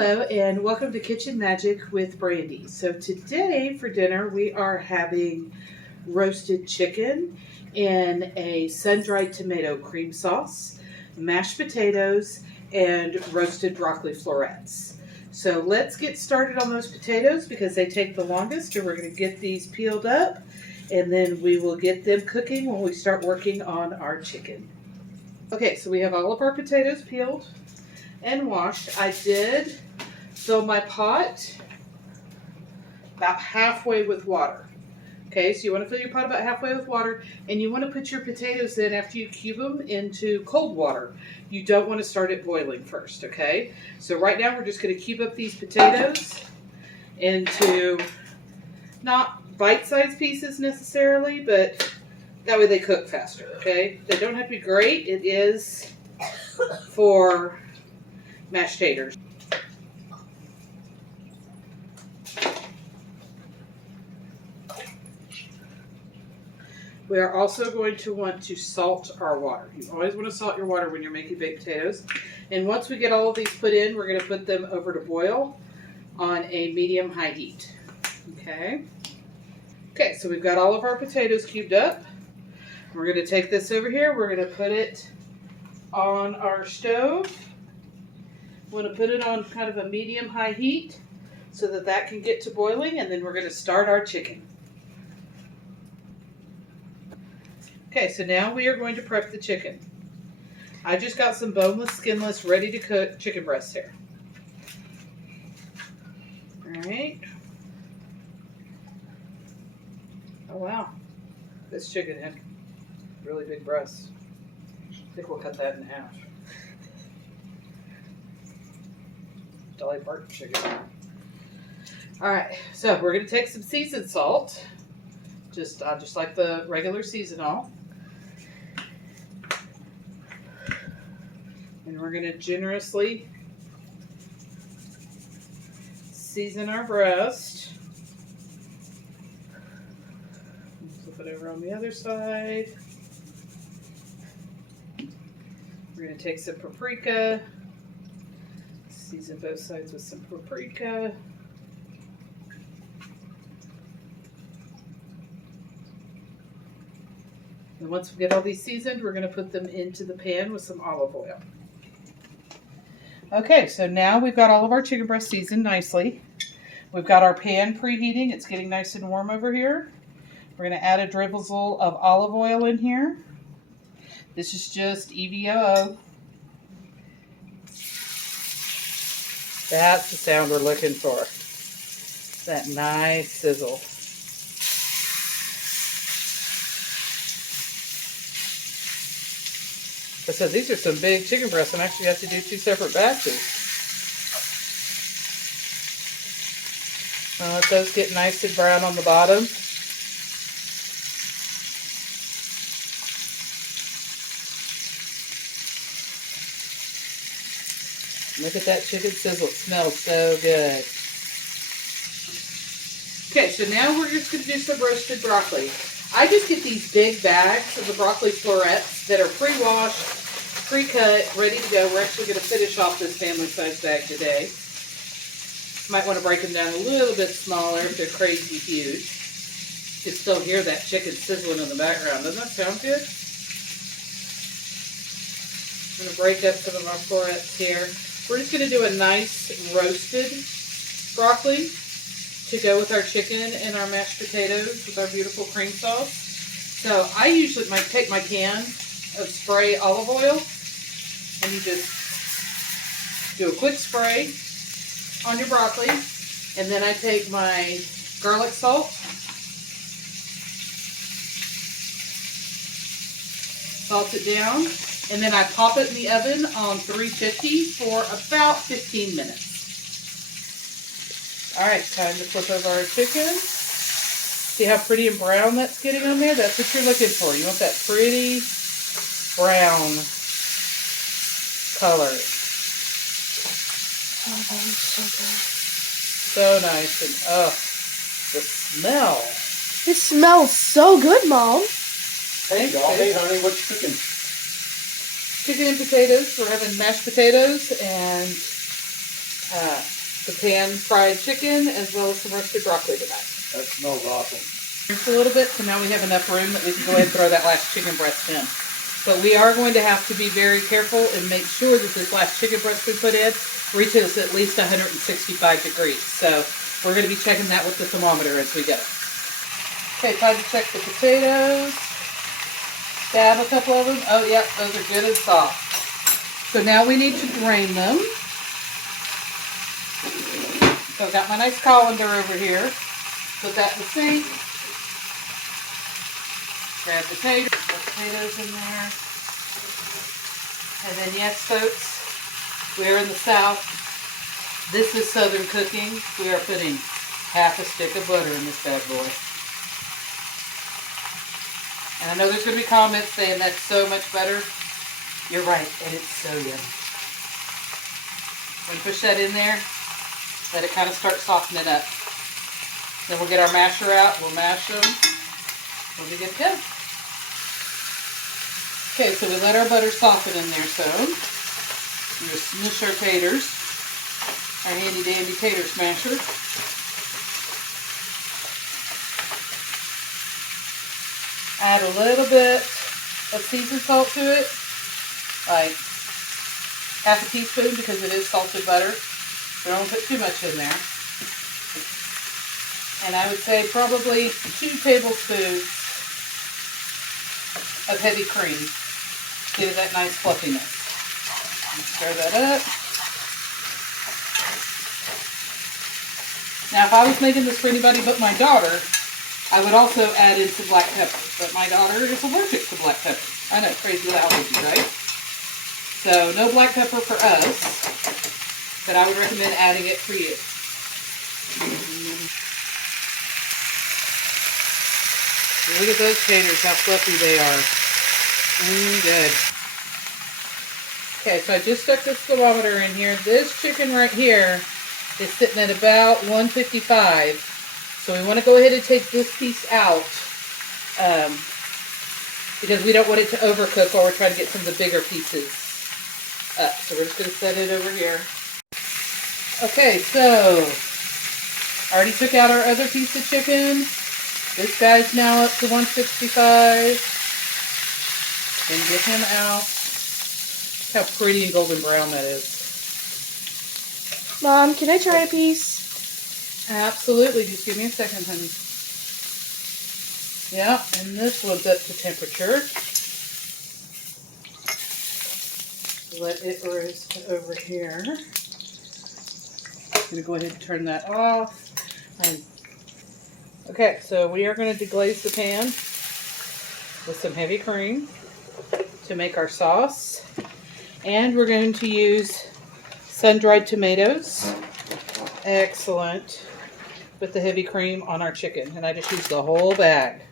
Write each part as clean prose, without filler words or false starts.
Hello and welcome to Kitchen Magic with Brandy. So today for dinner we are having roasted chicken in a sun-dried tomato cream sauce, mashed potatoes, and roasted broccoli florets. So let's get started on those potatoes because they take the longest, and we're going to get these peeled up and then we will get them cooking when we start working on our chicken. Okay, so we have all of our potatoes peeled and washed. I did fill my pot about halfway with water. Okay, so you want to fill your pot about halfway with water, and you want to put your potatoes in after you cube them into cold water. You don't want to start it boiling first, okay? So right now we're just going to cube up these potatoes into not bite-sized pieces necessarily, but that way they cook faster, okay? They don't have to be great. It is for mashed taters. We are also going to want to salt our water. You always want to salt your water when you're making baked potatoes. And once we get all of these put in, we're going to put them over to boil on a medium-high heat. Okay. Okay, so we've got all of our potatoes cubed up. We're going to take this over here. We're going to put it on our stove. We want to put it on kind of a medium-high heat so that that can get to boiling, and then we're going to start our chicken. Okay, so now we are going to prep the chicken. I just got some boneless, skinless, ready to cook chicken breasts here. Alright. Oh wow, this chicken had really big breasts. I think we'll cut that in half. Dolly Parton chicken. Alright, so we're going to take some seasoned salt. Just like the regular seasonal. And we're going to generously season our breast. Flip it over on the other side. We're going to take some paprika. Season both sides with some paprika. And once we get all these seasoned, we're going to put them into the pan with some olive oil. Okay, so now we've got all of our chicken breast seasoned nicely. We've got our pan preheating. It's getting nice and warm over here. We're going to add a drizzle of olive oil in here. This is just EVOO. That's the sound we're looking for. That nice sizzle. So these are some big chicken breasts, and I actually have to do 2 separate batches. Let those get nice and brown on the bottom. Look at that chicken sizzle. It smells so good. Okay, so now we're just going to do some roasted broccoli. I just get these big bags of the broccoli florets that are pre-washed, pre-cut, ready to go. We're actually going to finish off this family-sized bag today. Might want to break them down a little bit smaller if they're crazy huge. You can still hear that chicken sizzling in the background. Doesn't that sound good? I'm going to break up some of our florets here. We're just going to do a nice roasted broccoli to go with our chicken and our mashed potatoes with our beautiful cream sauce. So I usually might take my can of spray olive oil and you just do a quick spray on your broccoli, and then I take my garlic salt, salt it down, and then I pop it in the oven on 350 for about 15 minutes. Alright, time to flip over our chicken. See how pretty and brown that's getting on there? That's what you're looking for. You want that pretty brown color. Oh, that is so good. So nice. And oh, the smell. It smells so good, Mom. Hey, Hey, honey, what you cooking? Chicken and potatoes. We're having mashed potatoes and the pan-fried chicken as well as some roasted broccoli tonight. That smells awesome. Just a little bit, so now we have enough room that we can go ahead and throw that last chicken breast in. But we are going to have to be very careful and make sure that this last chicken breast we put in reaches at least 165 degrees. So we're going to be checking that with the thermometer as we go. Okay, time to check the potatoes. Stab a couple of them. Oh, yep, those are good and soft. So now we need to drain them. So I've got my nice colander over here. Put that in the sink. Grab the potatoes in there. And then yes, folks, we're in the South. This is Southern cooking. We are putting half a stick of butter in this bad boy. And I know there's going to be comments saying that's so much better. You're right, and it's so yummy. When we push that in there, let it kind of start softening up. Then we'll get our masher out, we'll mash them, we'll be good to go. Okay, so we let our butter soften in there so. We'll just smush our taters, our handy dandy tater smasher. Add a little bit of seasoned salt to it, like half a teaspoon because it is salted butter. So don't put too much in there. And I would say probably 2 tablespoons of heavy cream to give it that nice fluffiness. Stir that up. Now if I was making this for anybody but my daughter, I would also add in some black pepper, but my daughter is allergic to black pepper. I know, crazy with allergies, right? So no black pepper for us, but I would recommend adding it for you. Look at those taters, how fluffy they are. Good. Okay, so I just stuck this thermometer in here. This chicken right here is sitting at about 155. So we want to go ahead and take this piece out because we don't want it to overcook while we're trying to get some of the bigger pieces up. So we're just going to set it over here. Okay, so I already took out our other piece of chicken. This guy's now up to 165. And get him out. Look how pretty and golden brown that is. Mom, can I try a piece? Absolutely. Just give me a second, honey. Yeah, and this one's up to temperature. Let it roast over here. I'm going to go ahead and turn that off. Okay, so we are going to deglaze the pan with some heavy cream to make our sauce. And we're going to use sun-dried tomatoes. Excellent. With the heavy cream on our chicken. And I just used the whole bag.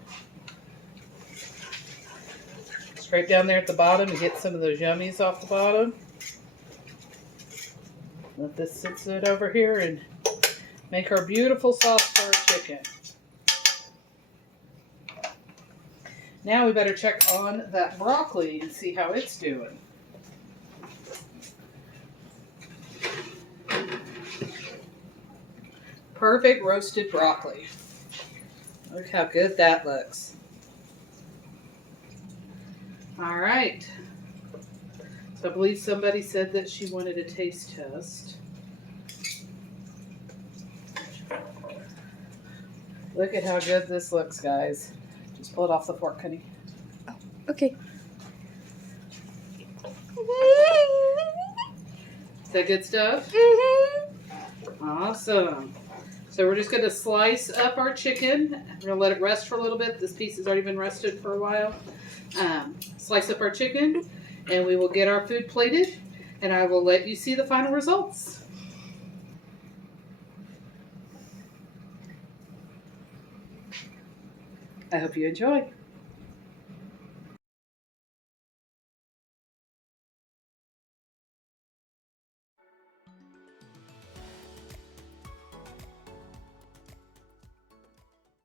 Straight down there at the bottom to get some of those yummies off the bottom. Let this sit over here and make our beautiful sauce for our chicken. Now we better check on that broccoli and see how it's doing. Perfect roasted broccoli. Look how good that looks. All right. So I believe somebody said that she wanted a taste test. Look at how good this looks, guys. Just pull it off the fork, honey. Okay. Is that good stuff? Awesome. So we're just going to slice up our chicken. We're going to let it rest for a little bit. This piece has already been rested for a while. Slice up our chicken, and we will get our food plated, and I will let you see the final results. I hope you enjoy.